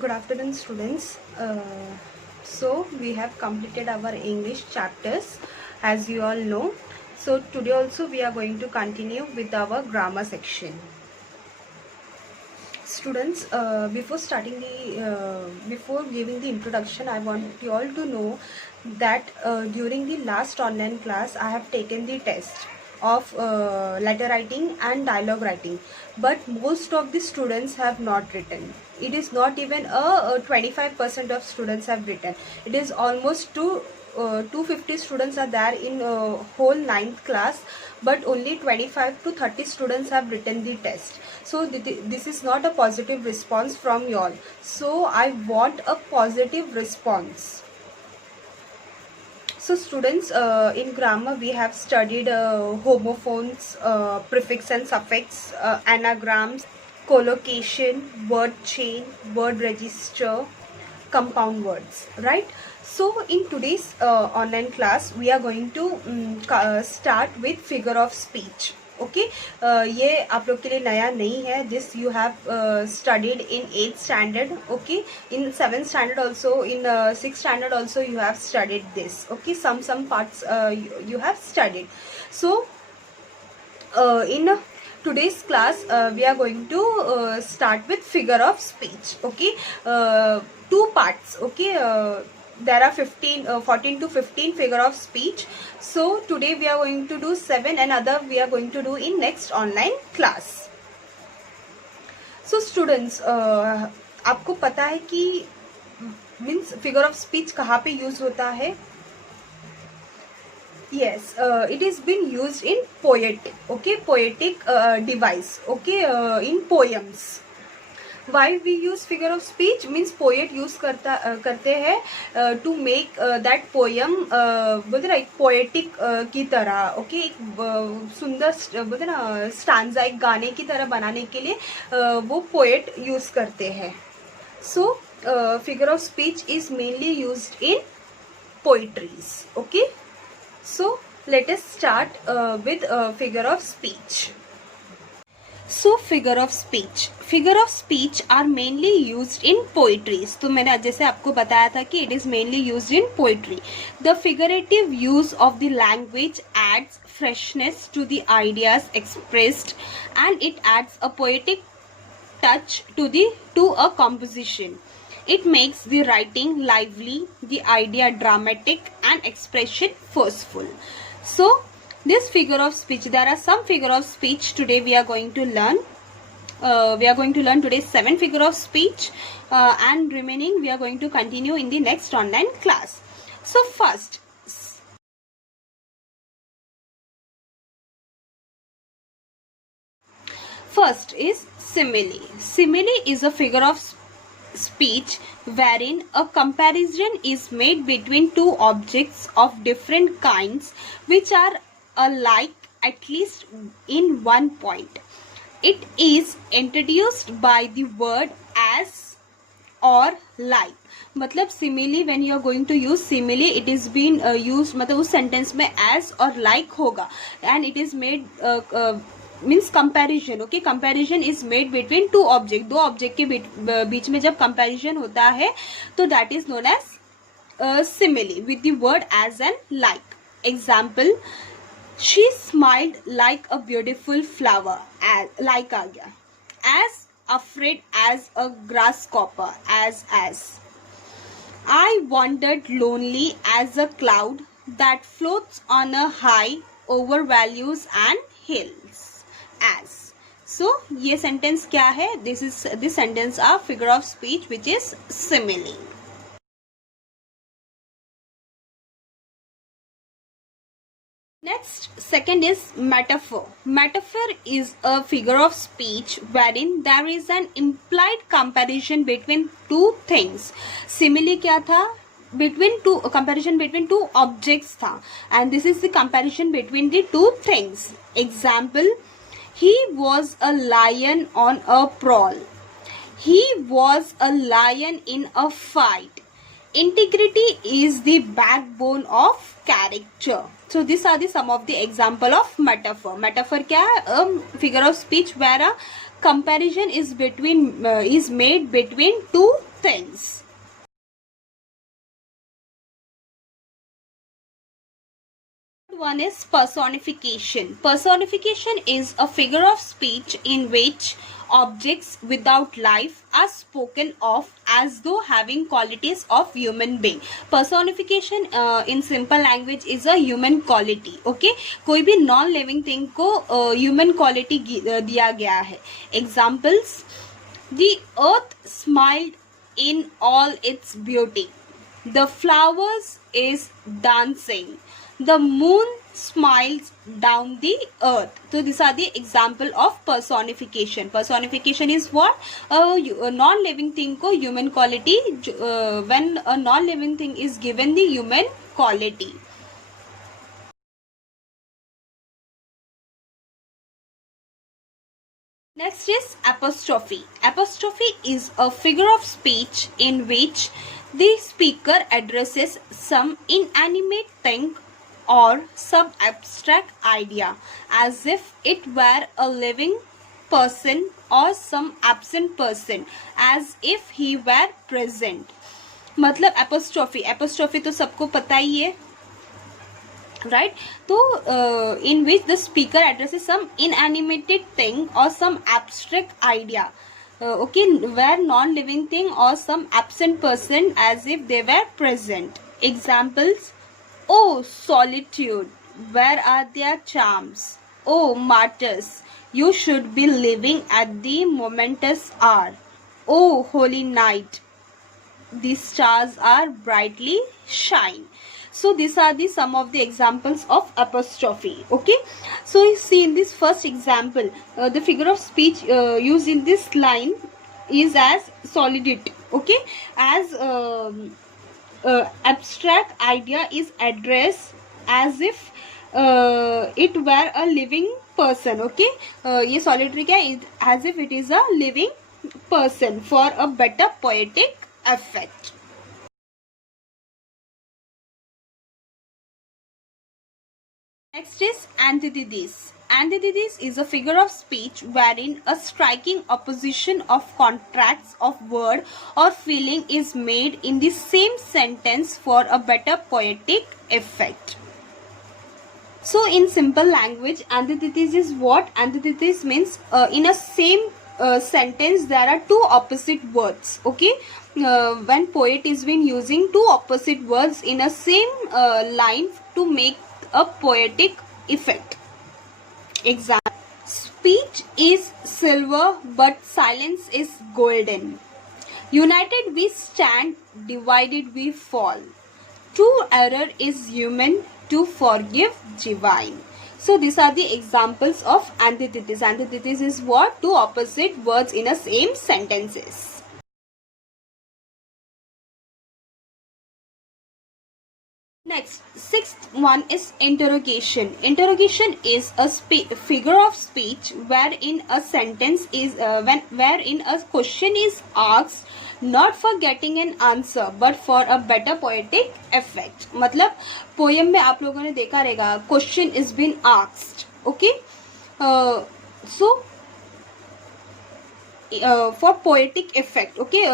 Good afternoon, students. So we have completed our English chapters, as you all know. So today also we are going to continue with our grammar section. Students, before giving the introduction, I want you all to know that during the last online class, I have taken the test of letter writing and dialogue writing, but most of the students have not written. It is not even a 25% of students have written. It is almost 250 students are there in whole 9th class, but only 25 to 30 students have written the test. So this is not a positive response from you all. So I want a positive response. So students, in grammar we have studied homophones, prefix and suffix, anagrams, collocation, word chain, word register, compound words, right? So in today's online class we are going to start with figure of speech. Okay ये आप लोग के लिए नया नहीं है. This you have studied in 8th standard. Okay, in 7th standard also, in 6th standard also you have studied this. Okay, some parts you have studied. So in today's class we are going to start with figure of speech. Okay, 2 parts. Okay, there are 14 to 15 figure of speech. So today we are going to do 7 and other we are going to do in next online class. So students, आपको पता है कि means figure of speech कहाँ पे use होता है? Yes, it is been used in poetic. Okay, poetic device. Okay, in poems. Why we use figure of speech means poet use करते हैं to make that poem बोलते ना एक poetic की तरह. ओके, एक सुंदर बोलते ना स्टैंजा एक गाने की तरह बनाने के लिए वो poet यूज करते हैं. So figure of speech is mainly used in poetries. Okay, so let us start with figure of speech. So figure of speech are mainly used in poetries. तो मैंने जैसे आपको बताया था कि it is mainly used in poetry. The figurative use of the language adds freshness to the ideas expressed and it adds a poetic touch to a composition. It makes the writing lively, the idea dramatic and expression forceful. So this figure of speech, there are some figure of speech today we are going to learn. We are going to learn today 7 figure of speech and remaining we are going to continue in the next online class. So first is simile. Simile is a figure of speech wherein a comparison is made between two objects of different kinds which are alike at least in one point. It is introduced by the word as or like. मतलब simile, when you are going to use simile, it is been used, मतलब उस sentence में as और like होगा and it is made means comparison. Okay, comparison is made between two object. दो object के बीच में जब कंपैरिजन होता है तो that is known as simile with the word as and like. Example, she smiled like a beautiful flower. Like आ गया. As afraid as a grasshopper. As I wandered lonely as a cloud that floats on a high over vales and hills. As. So ये sentence क्या है? This sentence are figure of speech which is simile. Next, second is metaphor. Metaphor is a figure of speech wherein there is an implied comparison between two things. Simile क्या था? Comparison between two objects था, and this is the comparison between the two things. Example, he was a lion on a prowl. He was a lion in a fight. Integrity is the backbone of character. So these are the some of the example of metaphor. Metaphor क्या है? A figure of speech where a comparison is made between two things. One is personification. Personification is a figure of speech in which objects without life are spoken of as though having qualities of human being. Personification in simple language is a human quality. Okay, कोई भी non living thing को human quality दिया गया है. Examples: the earth smiled in all its beauty. The flowers is dancing. The moon smiles down the earth. So these are the example of personification. Personification is what? A non-living thing को human quality, when a non-living thing is given the human quality. Next is apostrophe. Apostrophe is a figure of speech in which the speaker addresses some inanimate thing or some abstract idea as if it were a living person or some absent person as if he were present. मतलब apostrophe तो सबको पता ही है, right? तो in which the speaker addresses some inanimated thing or some abstract idea, okay, where non-living thing or some absent person as if they were present. Examples: oh solitude, where are their charms? Oh martyrs, you should be living at the momentous hour. Oh holy night, the stars are brightly shine. So these are the some of the examples of apostrophe. Okay, so you see in this first example, the figure of speech used in this line is as solitude. Okay, as abstract idea is addressed as if it were a living person. Okay, ये solitary क्या है? As if it is a living person for a better poetic effect. Next is antithesis. Antithesis is a figure of speech wherein a striking opposition of contrasts of word or feeling is made in the same sentence for a better poetic effect. So in simple language, antithesis is what? Antithesis means in a same sentence there are two opposite words. Okay, when poet is been using two opposite words in a same line to make a poetic effect. Example: speech is silver but silence is golden. United we stand, divided we fall. To error is human, to forgive divine. So these are the examples of antithesis. Antithesis is what? Two opposite words in a same sentences. Next, sixth one is interrogation. Interrogation is a figure of speech wherein a sentence is wherein a question is asked not for getting an answer but for a better poetic effect. मतलब poem में आप लोगों ने देखा रहेगा question is been asked. Okay, so for poetic effect. Okay,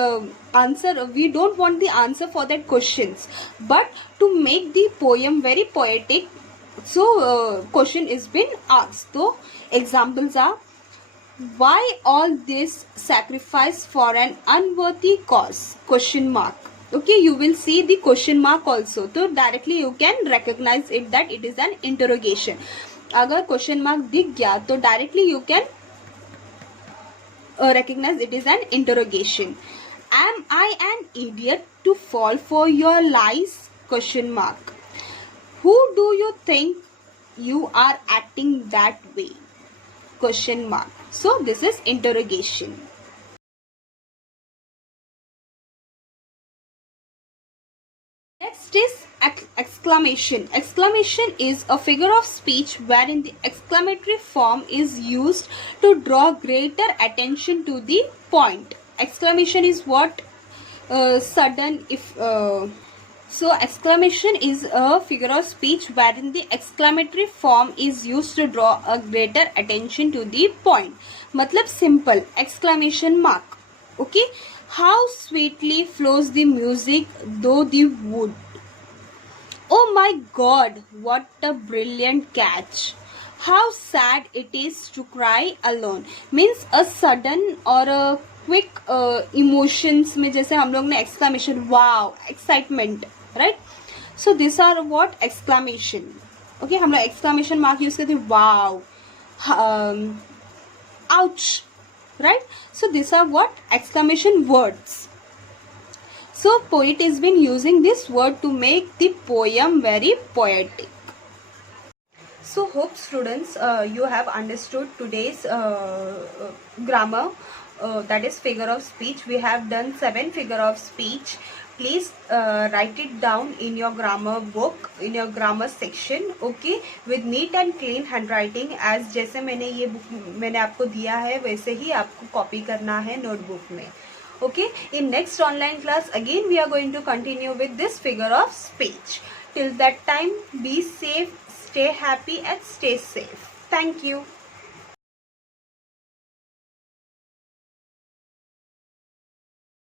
answer, we don't want the answer for that questions, but to make the poem very poetic, so question is been asked. So examples are: why all this sacrifice for an unworthy cause? Question mark. Okay, you will see the question mark also, so directly you can recognize it that it is an interrogation. अगर question mark दिख गया तो directly you can recognize it is an interrogation. Am I an idiot to fall for your lies? Question mark. Who do you think you are acting that way? Question mark. So this is interrogation. Next is exclamation. Exclamation is a figure of speech wherein the exclamatory form is used to draw greater attention to the point. Exclamation is what? Sudden. So exclamation is a figure of speech wherein the exclamatory form is used to draw a greater attention to the point. मतलब simple exclamation mark. Okay. How sweetly flows the music though the wood. Oh my god, what a brilliant catch. How sad it is to cry alone. Means a sudden or a quick emotions में जैसे हम लोग ने exclamation, wow, excitement, right? So these are what exclamation. Okay, हम लोग exclamation mark use करते हैं, wow, ouch, right? So these are what exclamation words. So poet has been using this word to make the poem very poetic. So hope students you have understood today's grammar, that is figure of speech. We have done 7 figure of speech. Please write it down in your grammar book, in your grammar section, okay, with neat and clean handwriting. As जैसे मैंने ये book मैंने आपको दिया है वैसे ही आपको copy करना है notebook में. Okay, in next online class again we are going to continue with this figure of speech. Till that time, be safe, stay happy and stay safe. Thank you.